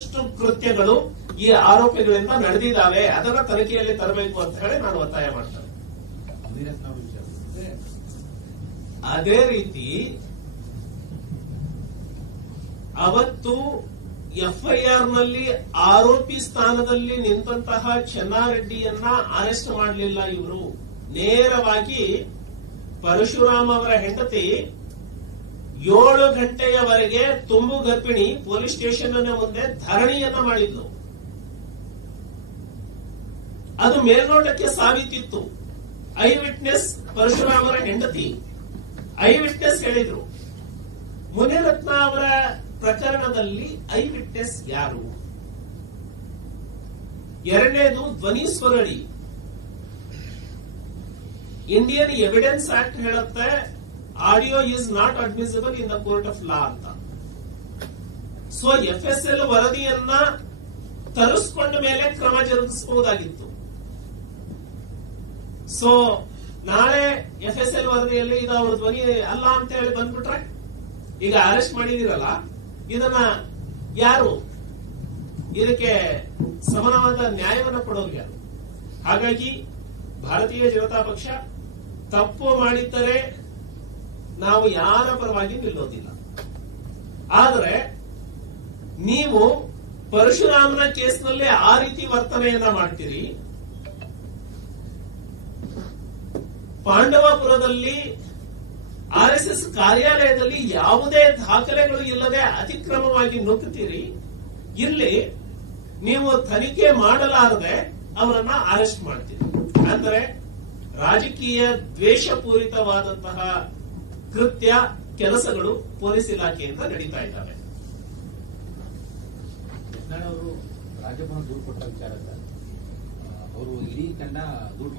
ಎಷ್ಟು ಕೃತ್ಯಗಳು ಈ ಆರೋಪಿಗಳಿಂದ ನಡೆದಿದ್ದಾವೆ ಅದನ್ನ ತನಿಖೆಯಲ್ಲಿ ತರಬೇಕು ಅಂತ ಹೇಳಿ ನಾನು ಒತ್ತಾಯ ಮಾಡ್ತೇನೆ. ಅದೇ ರೀತಿ ಅವತ್ತು ಎಫ್ಐಆರ್ ನಲ್ಲಿ ಆರೋಪಿ ಸ್ಥಾನದಲ್ಲಿ ನಿಂತಹ ಚೆನ್ನಾರೆಡ್ಡಿಯನ್ನ ಅರೆಸ್ಟ್ ಮಾಡಲಿಲ್ಲ. ಇವರು ನೇರವಾಗಿ ಪರಶುರಾಮ್ ಅವರ ಹೆಂಡತಿ 7 ಗಂಟೆಯವರೆಗೆ ತುಂಬು ಗರ್ಭಿಣಿ ಪೊಲೀಸ್ ಸ್ಟೇಷನ್ ಮುಂದೆ ಧರಣಿಯನ್ನ ಮಾಡಿದ್ಲು. ಅದು ಮೇಲ್ನೋಟಕ್ಕೆ ಸಾಬೀತಿತ್ತು. ಐ ವಿಟ್ನೆಸ್ ಪರಶುರಾಮ್ ಅವರ ಹೆಂಡತಿ ಐ ವಿಟ್ನೆಸ್ ಹೇಳಿದ್ರು. ಮುನಿರತ್ನ ಅವರ ಪ್ರಕರಣದಲ್ಲಿ ಐ ವಿಟ್ನೆಸ್ ಯಾರು? ಎರಡನೇದು ಧ್ವನಿ ಸ್ವರಳಿ. ಇಂಡಿಯನ್ ಎವಿಡೆನ್ಸ್ ಆಕ್ಟ್ ಹೇಳುತ್ತೆ audio is not admissible in the court of law ಅಂತ. ಸೊ ಎಫ್ಎಸ್ಎಲ್ ವರದಿಯನ್ನ ತರಿಸಿಕೊಂಡ ಮೇಲೆ ಕ್ರಮ ಜರುಗಿಸಬಹುದಾಗಿತ್ತು. ಸೊ ನಾಳೆ ಎಫ್ಎಸ್ಎಲ್ ವರದಿಯಲ್ಲಿ ಇದು ಅವ್ರ ಧ್ವನಿ ಅಲ್ಲ ಅಂತ ಹೇಳಿ ಬಂದ್ಬಿಟ್ರೆ, ಈಗ ಅರೆಸ್ಟ್ ಮಾಡಿದಿರಲ್ಲ, ಇದನ್ನ ಯಾರು ಇದಕ್ಕೆ ಸಮಾನವಾದ ನ್ಯಾಯವನ್ನು ಕೊಡೋರು ಯಾರು? ಹಾಗಾಗಿ ಭಾರತೀಯ ಜನತಾ ಪಕ್ಷ ತಪ್ಪು ಮಾಡಿದ್ದರೆ ನಾವು ಯಾರ ಪರವಾಗಿ ನಿಲ್ಲೋದಿಲ್ಲ. ಆದರೆ ನೀವು ಪರಶುರಾಮನ ಕೇಸ್ನಲ್ಲಿ ಆ ರೀತಿ ವರ್ತನೆಯನ್ನ ಮಾಡ್ತೀರಿ. ಪಾಂಡವಪುರದಲ್ಲಿ ಆರ್ಎಸ್ಎಸ್ ಕಾರ್ಯಾಲಯದಲ್ಲಿ ಯಾವುದೇ ದಾಖಲೆಗಳು ಇಲ್ಲದೆ ಅತಿಕ್ರಮವಾಗಿ ನುಗ್ಗುತ್ತೀರಿ. ಇಲ್ಲಿ ನೀವು ತನಿಖೆ ಮಾಡಲಾರದೆ ಅವರನ್ನ ಅರೆಸ್ಟ್ ಮಾಡ್ತೀರಿ. ಅಂದರೆ ರಾಜಕೀಯ ದ್ವೇಷಪೂರಿತವಾದಂತಹ ಕೃತ್ಯ ಕೆಲಸಗಳು ಪೊಲೀಸ್ ಇಲಾಖೆಯಿಂದ ನಡೀತಾ ಇದ್ದಾವೆ. ಅವರು ರಾಜ್ಯಪಾಲ ದೂರು ಕೊಟ್ಟ ವಿಚಾರ ಸರ್, ಅವರು ಇಡೀ ತಂಡ ದೂರು